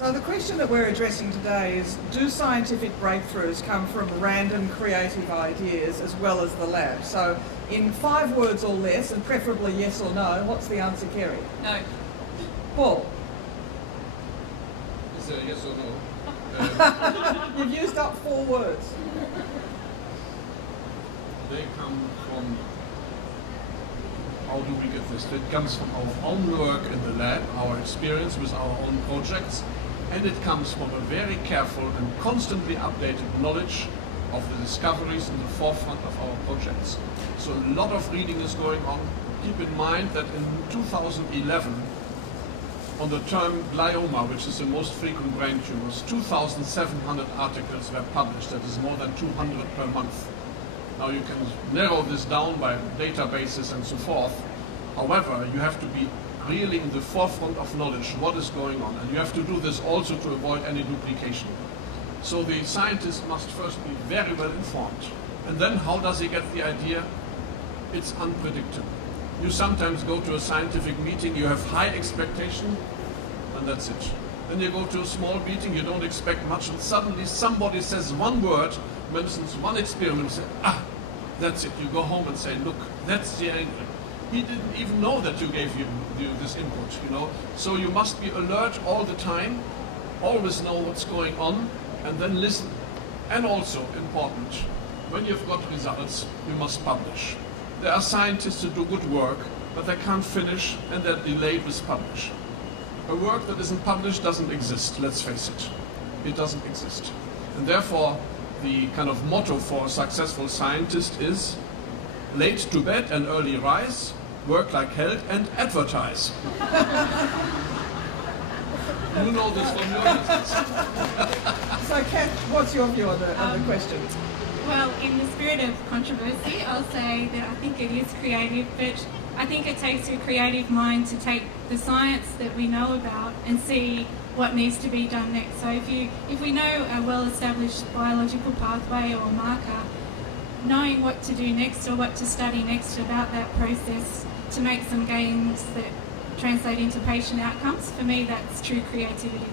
So the question that we're addressing today is, do scientific breakthroughs come from random creative ideas as well as the lab? So in 5 words or less, and preferably yes or no, what's the answer, Kerrie? No. Paul? Is it a yes or no? You've used up 4 words. They come from, how do we get this? It comes from our own work in the lab, our experience with our own projects, and it comes from a very careful and constantly updated knowledge of the discoveries in the forefront of our projects. So a lot of reading is going on. Keep in mind that in 2011, on the term glioma, which is the most frequent brain tumors, 2,700 articles were published. That is more than 200 per month. Now you can narrow this down by databases and so forth. However, you have to be really in the forefront of knowledge what is going on, and you have to do this also to avoid any duplication. So the scientist must first be very well informed. And then how does he get the idea? It's unpredictable. You sometimes go to a scientific meeting, you have high expectation, and that's it. Then you go to a small meeting, you don't expect much, and suddenly somebody says one word, mentions one experiment, and say, that's it. You go home and say, look, that's the angle. He didn't even know that you gave you this input, you know. So you must be alert all the time, always know what's going on, and then listen. And also, important, when you've got results, you must publish. There are scientists who do good work, but they can't finish, and they're delayed with publish. A work that isn't published doesn't exist, let's face it. It doesn't exist. And therefore, the kind of motto for a successful scientist is late to bed and early rise, work like hell, and advertise. You know this from your business. So Cath, what's your view on the question? Well, in the spirit of controversy, I'll say that I think it is creative, but I think it takes a creative mind to take the science that we know about and see what needs to be done next. So if we know a well-established biological pathway or marker, knowing what to do next or what to study next about that process to make some gains that translate into patient outcomes, for me that's true creativity.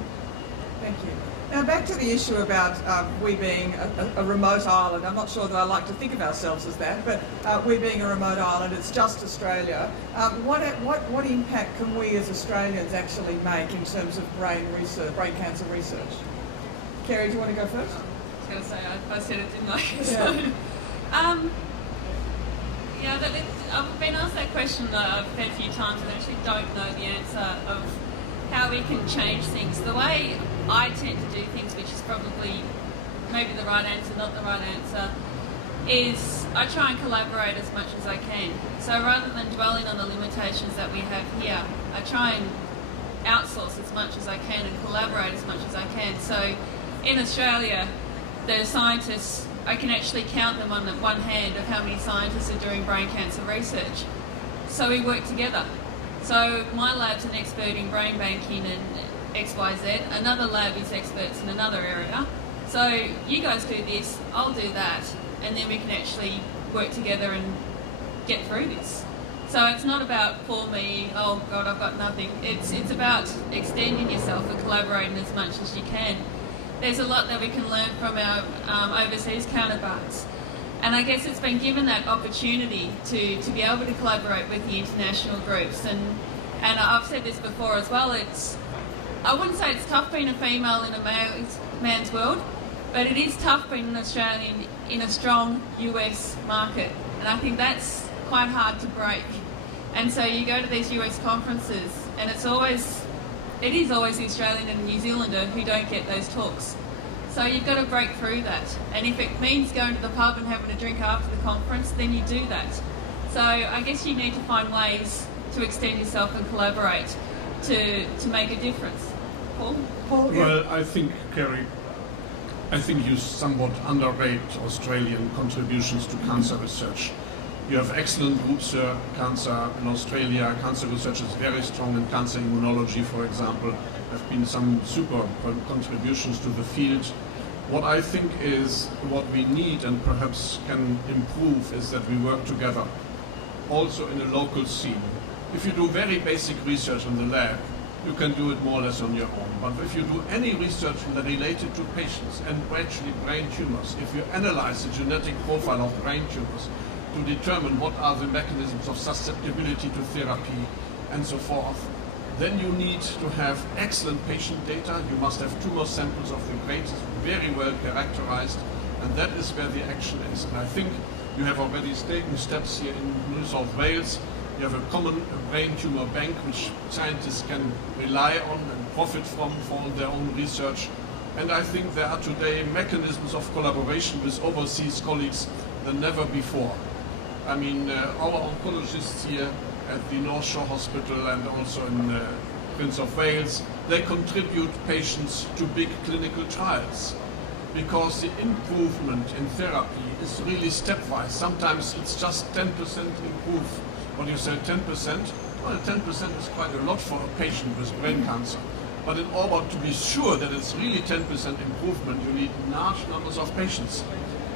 Thank you. Now back to the issue about we being a remote island. I'm not sure that I like to think of ourselves as that, but we being a remote island, it's just Australia. What impact can we as Australians actually make in terms of brain cancer research? Kerrie, do you want to go first? I was going to say, I said it, didn't I? Yeah. I've been asked that question a fair few times and actually don't know the answer of how we can change things. The way I tend to do things, which is probably maybe the right answer, not the right answer, is I try and collaborate as much as I can. So rather than dwelling on the limitations that we have here, I try and outsource as much as I can and collaborate as much as I can. So in Australia, the scientists, I can actually count them on one hand of how many scientists are doing brain cancer research. So we work together. So my lab's an expert in brain banking and XYZ, another lab is experts in another area. So you guys do this, I'll do that, and then we can actually work together and get through this. So it's not about for me, oh God, I've got nothing. It's about extending yourself and collaborating as much as you can. There's a lot that we can learn from our overseas counterparts. And I guess it's been given that opportunity to be able to collaborate with the international groups. And I've said this before as well, I wouldn't say it's tough being a female in a man's world, but it is tough being an Australian in a strong US market. And I think that's quite hard to break. And so you go to these US conferences and it is always the Australian and New Zealander who don't get those talks. So you've got to break through that. And if it means going to the pub and having a drink after the conference, then you do that. So I guess you need to find ways to extend yourself and collaborate to make a difference. Paul? Well, I think, Kerrie, you somewhat underrate Australian contributions to cancer research. You have excellent groups for cancer in Australia. Cancer research is very strong in cancer immunology, for example. There have been some super contributions to the field. What I think is what we need and perhaps can improve is that we work together, also in a local scene. If you do very basic research in the lab, you can do it more or less on your own. But if you do any research related to patients and actually brain tumors, if you analyze the genetic profile of brain tumors to determine what are the mechanisms of susceptibility to therapy and so forth, then you need to have excellent patient data. You must have tumor samples of the grades very well characterized, and that is where the action is. And I think you have already taken steps here in New South Wales. You have a common brain tumor bank which scientists can rely on and profit from for their own research. And I think there are today mechanisms of collaboration with overseas colleagues than never before. I mean, our oncologists here at the North Shore Hospital and also in Prince of Wales, they contribute patients to big clinical trials because the improvement in therapy is really stepwise. Sometimes it's just 10% improve. When you say 10%, well, 10% is quite a lot for a patient with brain cancer. But in order to be sure that it's really 10% improvement, you need large numbers of patients.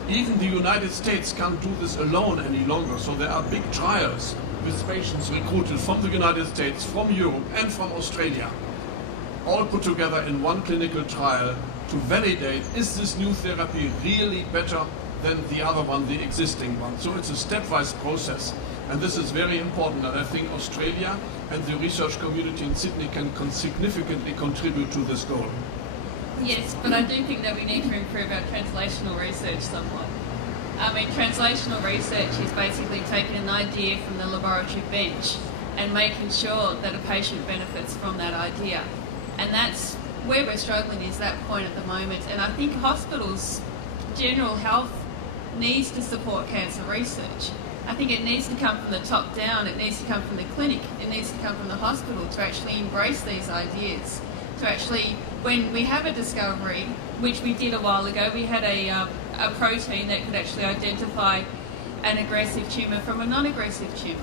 Even the United States can't do this alone any longer, so there are big trials with patients recruited from the United States, from Europe and from Australia, all put together in one clinical trial to validate, is this new therapy really better than the other one, the existing one? So it's a stepwise process, and this is very important, and I think Australia and the research community in Sydney can significantly contribute to this goal. Yes, but I do think that we need to improve our translational research somewhat. I mean, translational research is basically taking an idea from the laboratory bench and making sure that a patient benefits from that idea. And that's where we're struggling, is that point at the moment. And I think hospitals, general health, needs to support cancer research. I think it needs to come from the top down, it needs to come from the clinic, it needs to come from the hospital to actually embrace these ideas. To actually, when we have a discovery, which we did a while ago, we had a protein that could actually identify an aggressive tumour from a non-aggressive tumour.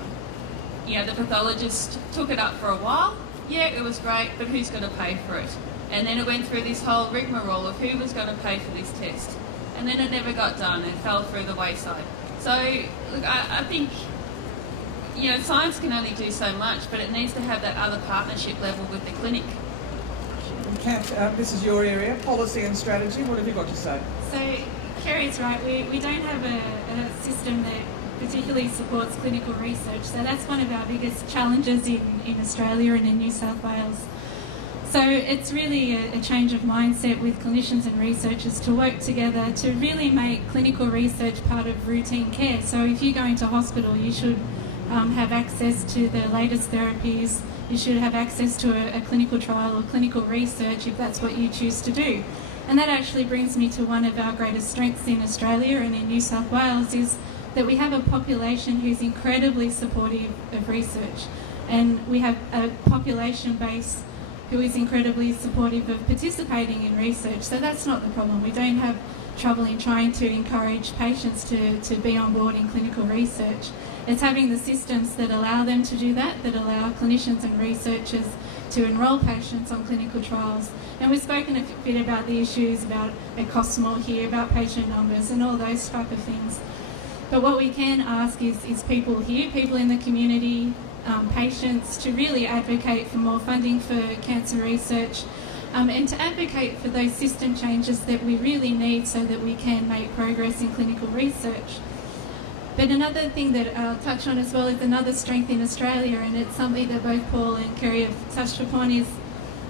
You know, the pathologist took it up for a while. Yeah, it was great, but who's going to pay for it? And then it went through this whole rigmarole of who was going to pay for this test. And then it never got done. It fell through the wayside. So, look, I think, you know, science can only do so much, but it needs to have that other partnership level with the clinic. Cath, this is your area, policy and strategy. What have you got to say? So, Kerrie's right. We don't have a system that particularly supports clinical research. So that's one of our biggest challenges in Australia and in New South Wales. So it's really a change of mindset with clinicians and researchers to work together to really make clinical research part of routine care. So if you go into hospital, you should have access to the latest therapies. You should have access to a clinical trial or clinical research if that's what you choose to do. And that actually brings me to one of our greatest strengths in Australia and in New South Wales, is that we have a population who's incredibly supportive of research. And we have a population base who is incredibly supportive of participating in research. So that's not the problem. We don't have trouble in trying to encourage patients to be on board in clinical research. It's having the systems that allow them to do that allow clinicians and researchers to enrol patients on clinical trials. And we've spoken a bit about the issues about it costs more here, about patient numbers and all those type of things. But what we can ask is people here, people in the community, patients, to really advocate for more funding for cancer research and to advocate for those system changes that we really need so that we can make progress in clinical research. But another thing that I'll touch on as well is another strength in Australia, and it's something that both Paul and Kerrie have touched upon, is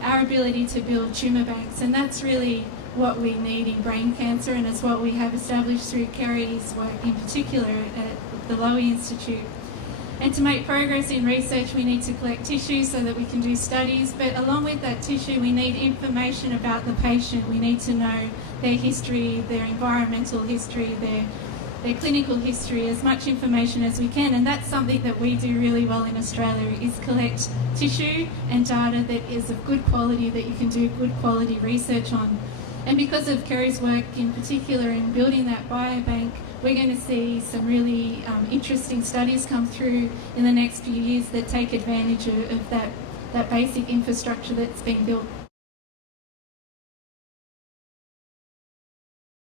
our ability to build tumour banks. And that's really what we need in brain cancer, and it's what we have established through Kerrie's work in particular at the Lowy Institute. And to make progress in research, we need to collect tissue so that we can do studies, but along with that tissue, we need information about the patient. We need to know their history, their environmental history, their clinical history, as much information as we can. And that's something that we do really well in Australia, is collect tissue and data that is of good quality, that you can do good quality research on. And because of Kerrie's work in particular in building that biobank, we're going to see some really interesting studies come through in the next few years that take advantage of that basic infrastructure that's been built.